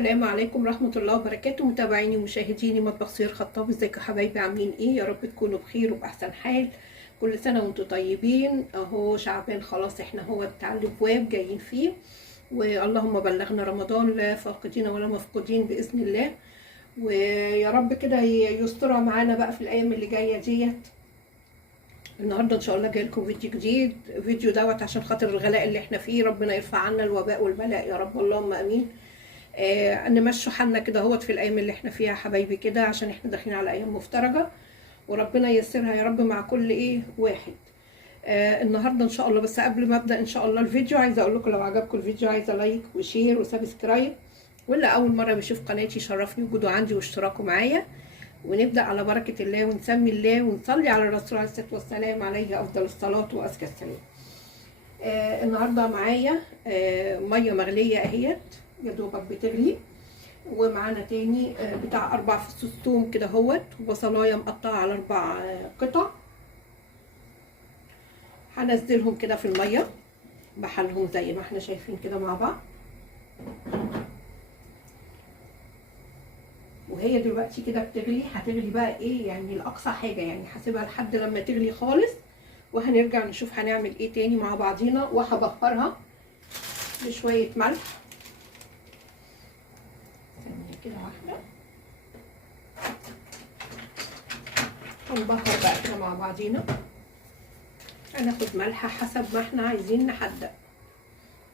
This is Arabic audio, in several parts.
السلام عليكم ورحمة الله وبركاته، متابعيني ومشاهديني مطبخ سهير خطاب. ازيكم يا حبايبي؟ عاملين ايه؟ يا رب تكونوا بخير وبأحسن حال. كل سنة وانتم طيبين. اهو شعبان خلاص، احنا هو بتاع الابواب جايين فيه، واللهم بلغنا رمضان لا فاقدين ولا مفقودين بإذن الله. ويا رب كده يسترها معانا بقى في الأيام اللي جاية ديت. النهارده ان شاء الله جاي لكم فيديو جديد، فيديو دوت عشان خاطر الغلاء اللي احنا فيه، ربنا يرفع عنا الوباء والبلاء يا رب، اللهم امين. نمشوا حالنا كده اهوت في الايام اللي احنا فيها يا حبايبي كده، عشان احنا داخلين على ايام مفترجه، وربنا ييسرها يا رب مع كل واحد. النهارده ان شاء الله، بس قبل ما ابدا ان شاء الله الفيديو، عايزه اقول لكم لو عجبكم الفيديو عايزه لايك وشير وسبسكرايب، واللي اول مره بيشوف قناتي يشرفني وجوده عندي واشتراكه معايا. ونبدا على بركه الله ونسمي الله ونصلي على الرسول عليه الصلاه والسلام، عليه افضل الصلاه وازكى السلام. النهارده معايا ميه مغليه اهيت يا دوبك بتغلي، ومعانا تاني بتاع 4 فصوص ثوم كده اهوت، وبصلايه مقطعه على 4 قطع. هنزلهم كده في الميه بحالهم زي ما احنا شايفين كده مع بعض. وهي دلوقتي كده بتغلي، هتغلي بقى ايه يعني لاقصى حاجه، يعني هسيبها لحد لما تغلي خالص، وهنرجع نشوف هنعمل ايه تاني مع بعضينا. وهبهرها بشويه ملح كده واحده، هنبهر بقى كده مع بعضينا. هناخد ملحه حسب ما احنا عايزين نحدق،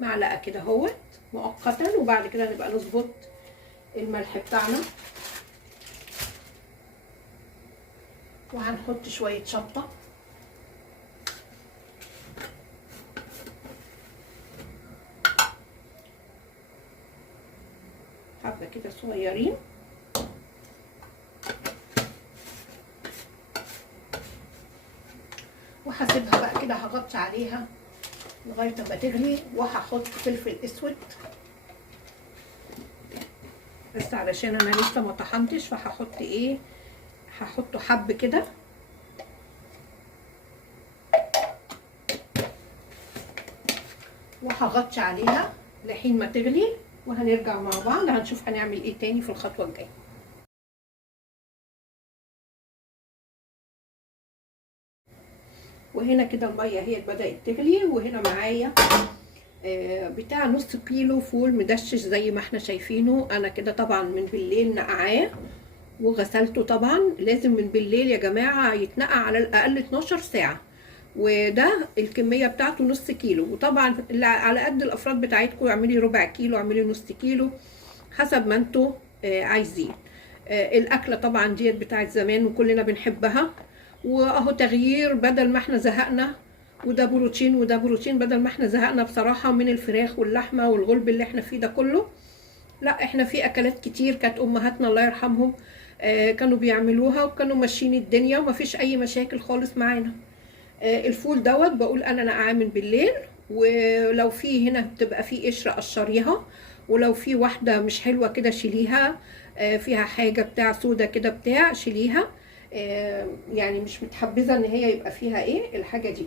معلقه كده اهوت مؤقتا، وبعد كده نبقى نظبط الملح بتاعنا. وهنحط شويه شطه، حبه كده صغيرين، وهسيبها بقى كده، هغطي عليها لغايه ما تغلي. وهحط فلفل اسود بس علشان انا لسه ما طحنتش، فهحط هحطه حب كده. وهغطي عليها لحين ما تغلي، وهنرجع مع بعض هنشوف هنعمل ايه تاني في الخطوه الجايه. وهنا كده الميه هي بدات تغلي، وهنا معايا بتاع نص كيلو فول مدشش زي ما احنا شايفينه. انا كده طبعا من بالليل نقعاه وغسلته. طبعا لازم من بالليل يا جماعه يتنقع على الاقل 12 ساعه، وده الكميه بتاعته نص كيلو. وطبعا على قد الافراد بتاعتكم اعملي ربع كيلو، اعملي نص كيلو، حسب ما انتوا عايزين. الاكله طبعا ديت بتاعت زمان وكلنا بنحبها، واهو تغيير، بدل ما احنا زهقنا، وده بروتين وده بروتين، بدل ما احنا زهقنا بصراحه من الفراخ واللحمه والغلب اللي احنا فيه ده كله، لا احنا في اكلات كتير كانت امهاتنا الله يرحمهم كانوا بيعملوها وكانوا ماشيين الدنيا ومفيش اي مشاكل خالص معانا. الفول دوت بقول انا نقعاه من بالليل، ولو في هنا بتبقى في قشره قشريها، ولو في واحده مش حلوه كده شيليها، فيها حاجه بتاع سودا كده بتاع شيليها، يعني مش متحبذه ان هي يبقى فيها الحاجه دي.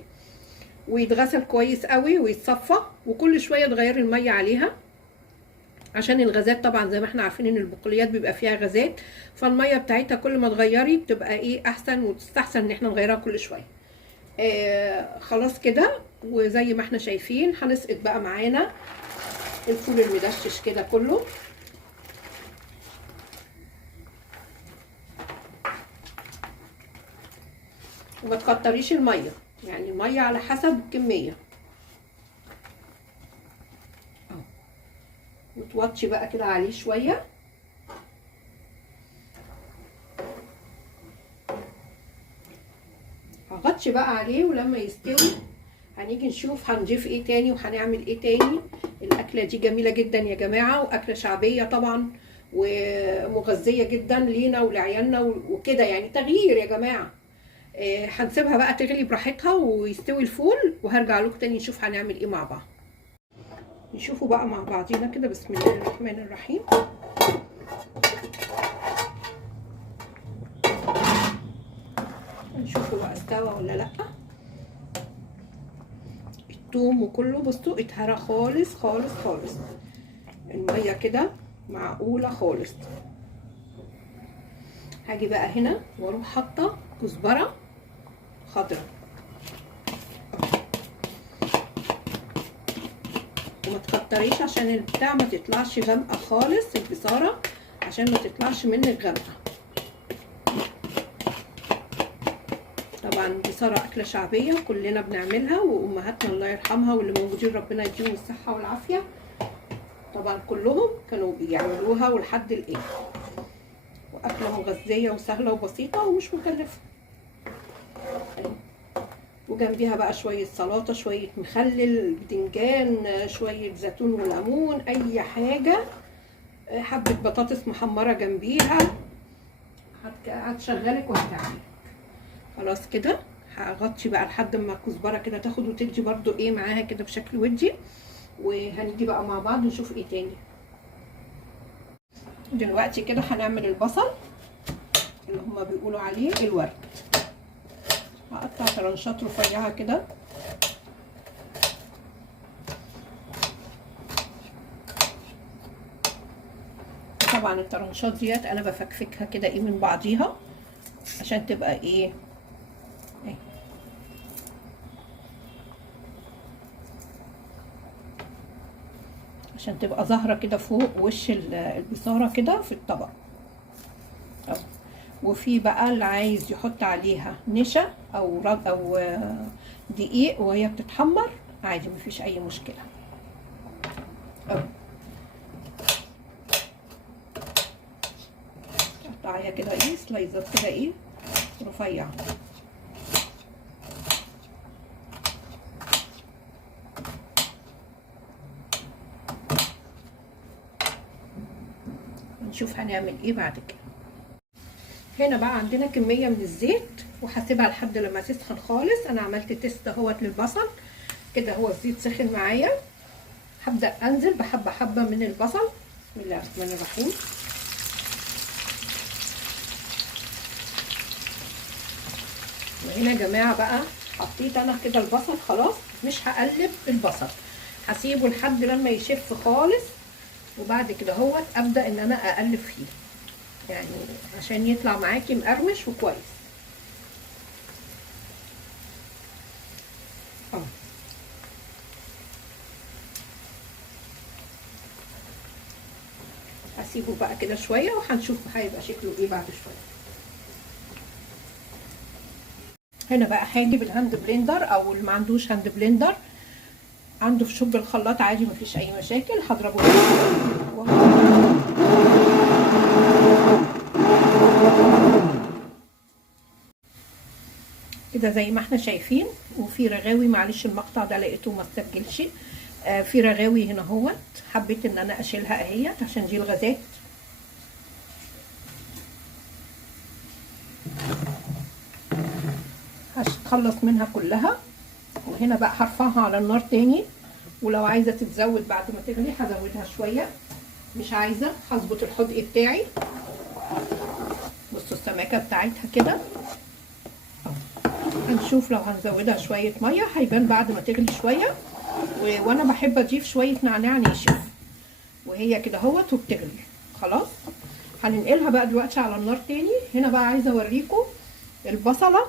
ويتغسل كويس قوي ويتصفى، وكل شويه تغيري الميه عليها عشان الغازات. طبعا زي ما احنا عارفين ان البقوليات بيبقى فيها غازات، فالميه بتاعتها كل ما تغيري بتبقى احسن، وتستحسن ان احنا نغيرها كل شويه. خلاص كده، وزي ما احنا شايفين هنسقط بقى معانا الفول المدشش كده كله. وما تكتريش الميه، يعني الميه على حسب الكميه اهو، وتوطي بقى كده عليه شويه. هغطي بقى عليه، ولما يستوي هنيجي نشوف هنضيف ايه تاني وهنعمل ايه تاني. الاكله دي جميله جدا يا جماعه، واكله شعبيه طبعا، ومغذيه جدا لينا ولعيالنا وكده، يعني تغيير يا جماعه. هنسيبها بقى تغلي براحتها ويستوي الفول، وهرجع لكم تاني نشوف هنعمل ايه مع بعض. نشوفوا بقى مع بعضينا كده. بسم الله الرحمن الرحيم. نشوفوا بقى استوى ولا لا. الثوم وكله بصوا اتهرى خالص خالص خالص. الميه كده معقولة خالص. هاجي بقى هنا واروح حاطة كزبرة خضراء، وما تكتريش عشان البتاع ما تطلعش غامقة خالص، البصارة عشان ما تطلعش منك غامقة. طبعا البصارة أكلة شعبية كلنا بنعملها، وأمهاتنا الله يرحمها واللي موجودين ربنا يديهم الصحة والعافية طبعا كلهم كانوا بيعملوها ولحد الآن، وأكلة مغذية وسهلة وبسيطة ومش مكلفة. وجنبيها بقى شوية سلطة، شوية مخلل، بدنجان، شوية زيتون وليمون، أي حاجة، حبة بطاطس محمرة جنبيها هتشغلك وهتعملك. خلاص كده هغطي بقى لحد ما الكزبرة كده تاخد وتدي برضو ايه معاها كده بشكل ودي، وهنيجي بقى مع بعض ونشوف ايه تاني. دلوقتي كده هنعمل البصل اللي هما بيقولوا عليه الورد. هقطع طرنشات رفيعه كده، طبعا الطرنشات ديت انا بفكفكها كده ايه من بعضيها عشان تبقى ايه عشان تبقى ظاهره كده فوق وش البصاره كده في الطبق. وفي بقى اللي عايز يحط عليها نشا او دقيق وهي بتتحمر عادي مفيش اي مشكله. قطعيها كده ايه سلايزات كده ايه رفيعه. نشوف هنعمل ايه بعد كده. هنا بقى عندنا كميه من الزيت وهسيبها لحد لما تسخن خالص. انا عملت تيست اهوت للبصل كده، هو الزيت سخن معايا. هبدا انزل بحبه حبه من البصل. بسم الله الرحمن الرحيم. وهنا يا جماعه بقى حطيت انا كده البصل خلاص، مش هقلب البصل، هسيبه لحد لما يشف خالص، وبعد كده هوت ابدا ان انا اقلب فيه يعني عشان يطلع معاكي مقرمش وكويس. هسيبه بقى كده شويه وهنشوف هيبقى شكله ايه بعد شويه. هنا بقى هاجي بالهاند بلندر، او اللي ما عندوش هاند بلندر عنده في شوب الخلاط عادي مفيش اي مشاكل، هضربه كده زي ما احنا شايفين. وفي رغاوي، معلش المقطع ده لقيته ما تسجلش، في رغاوي هنا اهوت حبيت ان انا اشيلها اهيت عشان دي الغازات. هتخلص منها كلها. وهنا بقى هرفعها على النار تاني، ولو عايزه تتزود بعد ما تغلي هزودها شويه، مش عايزه هظبط الحدق بتاعي. بصوا السماكه بتاعتها كده. هنشوف لو هنزودها شويه ميه هيبان بعد ما تغلي شويه. وانا بحب اضيف شويه نعناع ناشف وهي كده اهوت وبتغلي. خلاص هننقلها بقى دلوقتي على النار تاني. هنا بقى عايزه اوريكم البصله،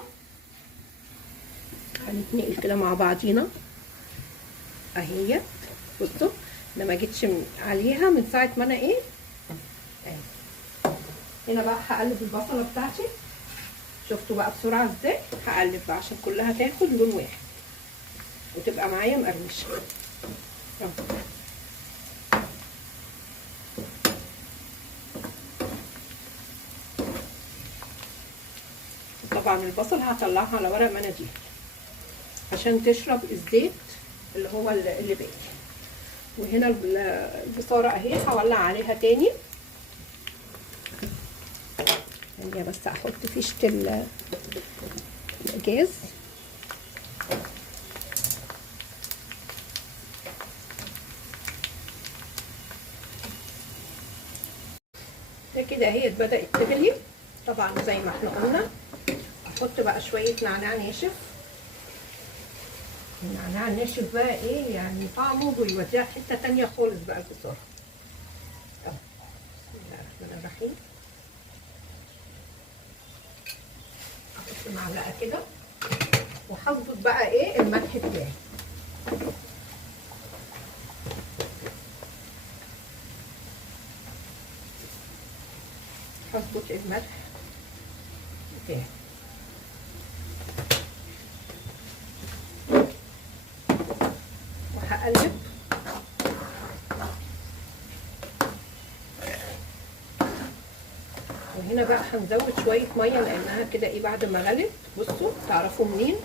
هنتنقل كده مع بعضينا اهيت. بصوا انا ما جيتش عليها من ساعه ما انا ايه اهي. هنا بقى هقلب البصله بتاعتي، شفتوا بقى بسرعه ازاي. هقلب بقى عشان كلها تاخد لون واحد وتبقى معايا مقرمشه. طبعا البصل هطلعها على ورق مناديل عشان تشرب الزيت اللي هو اللي باقي. وهنا البصاره اهي هولع عليها تاني. يعني بس احط فيشه الجاز. كده اهي بدأت تغلي. طبعا زي ما احنا قلنا احط بقى شويه نعناع ناشف. النعناع الناشف بقى ايه يعني طعمه بيوديها حته تانيه خالص بقى البصاره. الرحيم. احط معلقه كده وهظبط بقى ايه الملح بتاعي. هظبط الملح بتاعي وهقلب. وهنا بقى هنزود شويه ميه لانها كده ايه بعد ما غلت. بصوا تعرفوا منين؟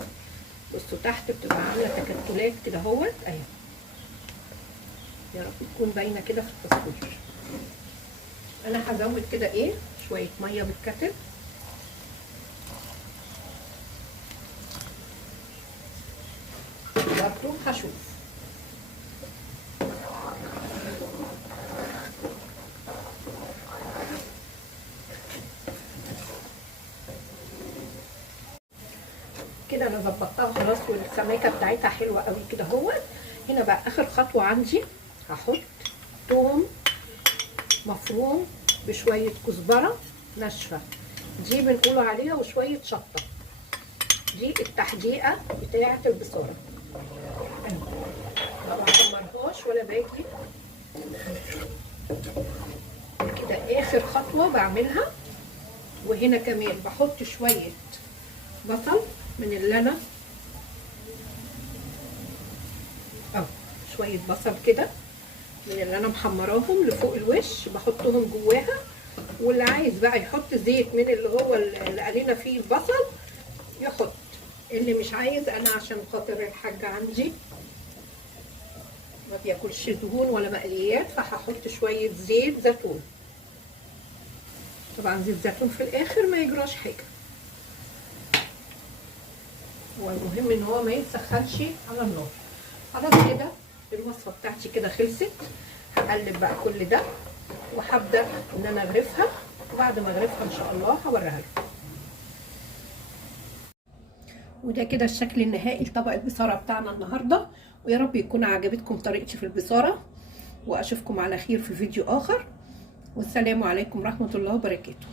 بصوا تحت بتبقى عامله تكتلات كده اهوت اهي، يا رب تكون باينه كده في التصوير. انا هزود كده ايه شويه ميه بالكتل برضو هشوف. كده انا ظبطتها خلاص والسماكه بتاعتها حلوه قوي كده اهوت. هنا بقى اخر خطوه عندي هحط توم مفروم بشويه كزبره ناشفه، دي بنقول عليها وشويه شطه. دي التحديقه بتاعه البصاره، ما بحمرهاش ولا باجي كده. اخر خطوه بعملها. وهنا كمان بحط شويه بصل من اللي انا شويه بصل كده من اللي انا محمراهم لفوق الوش بحطهم جواها. واللي عايز بقى يحط زيت من اللي هو اللي قلينا فيه البصل يحط، اللي مش عايز انا عشان خاطر الحاجه عندي ما بياكلش دهون ولا مقليات فهحط شويه زيت زيتون. طبعا زيت زيتون في الاخر ما يجراش حاجه، هو المهم ان هو ما يتسخنش على النار. خلاص كده الوصفه بتاعتي كده خلصت. هقلب بقى كل ده وهبدا ان انا اغرفها، وبعد ما اغرفها ان شاء الله هوريها لكم. وده كده الشكل النهائي لطبق البصاره بتاعنا النهارده، ويا رب يكون عجبتكم طريقتي في البصاره، واشوفكم على خير في فيديو اخر، والسلام عليكم ورحمه الله وبركاته.